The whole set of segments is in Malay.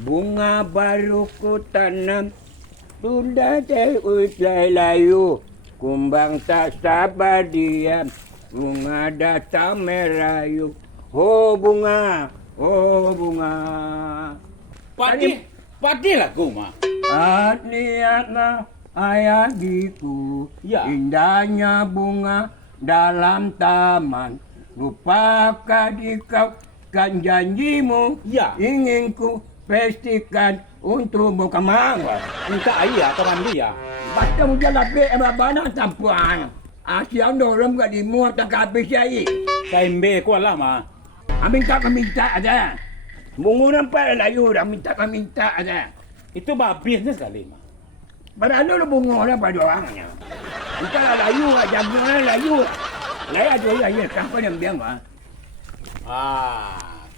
Bunga baru ku tanam, sudah terusai layu. Kumbang tak sabar diam, bunga datang merayu. Oh bunga, oh bunga. Padi lagu mah. Niatlah ayadiku, Ya. indahnya bunga dalam taman. Lupakan kau kan janjimu, Ya. ingin ku pastikan untuk buka mangga. Minta ayah atau mandi ya. Basta mo dyan labi, banang tampuan. Siya noram ka di mo, tangkapi siya Kaimbe ko lah mah. Aminta ada. Mungunan pa layo, aminta ada. Itu mah bisnis kali mah. Barano lo bungoran pa doang niya. Ika layo, jagungan layo. Laya doon ayer, kampan yang biang ba?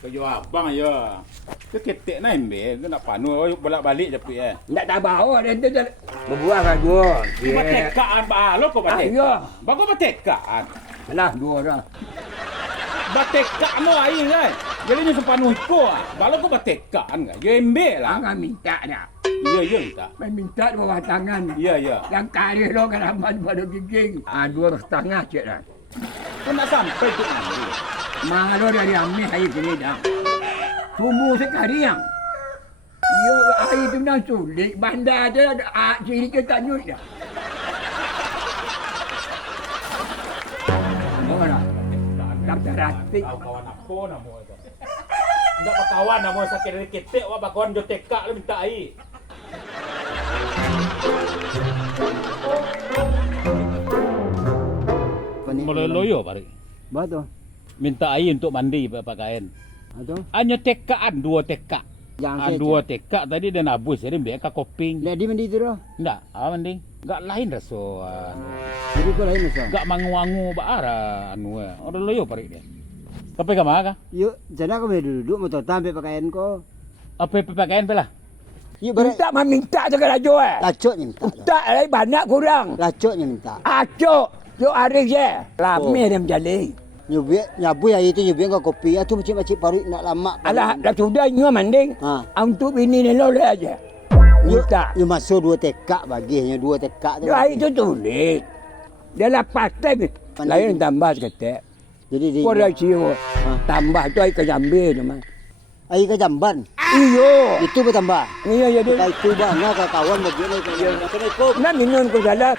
Kerja abang ya. Tu ketek na imbe, tu nak panu bolak-balik tapi Nggak tabaho, ada berbuah ka doon. Batekaan ba lo ko batek. Ayo. Bago batekaan. Alah, dua dah. Batekaan mo ai kan. Jadi ni sepanu ko Balo ko batekaan kan. Yo imbe lah. Ang minta na. Ya minta. May minta di bawah tangan. Ya ya. Yang kari lo kanaman pada giging. 2,5 cik dah. Kau nak sampai tu nanti. Malo dari ambil hari sini dah. Subuh sekarang. Yo hari tu nak sulit. Bandar ada sini kita nyut dah. Mana? Tak terhati. Kawan apa nama itu? Tidak berkawan nama sakit dari ketek. Wah bakawan jo tekak le minta air. Meloyo bari. Betul. Minta air untuk mandi pakaian. Betul. Hanya tekaan 2 tekak. Yang 2 tekak tadi dia nabus jadi biar ka koping. Jadi mandi tu dah. Ndak, mending. Gak lain rasa Jadi kau lain masa. gak mangu-mangu baara anu. Orang loyo parik dia. Tapi ka maka? Yuk, jana kau duduk motor tampe pakaian kau. Apa pakaian pelah? Yuk minta minta je kan ajo Lacuknya minta. Tak lagi banyak kurang. Lacuknya minta. Acok. Yo hari je. Lama dia menjadi. Nyabu ya itu nyabu kau kopi. Itu macam-macam baru nak lama. Alah, dah sudah nyo manding. Untuk ini ni lo aja. Minta. You masuk 2 tekak baginya 2 tekak tu. Yo hari tu tulis. Dia lah pakai ni. Lain tambah seketek. Jadi dia. Kau dah siu. Tambah tu air kejambil teman. Air ke jamban. Iyo. Itu bertambah. Iya jadi. Kita itu bang nak kawan bagi ni. Nak minum kau jalan.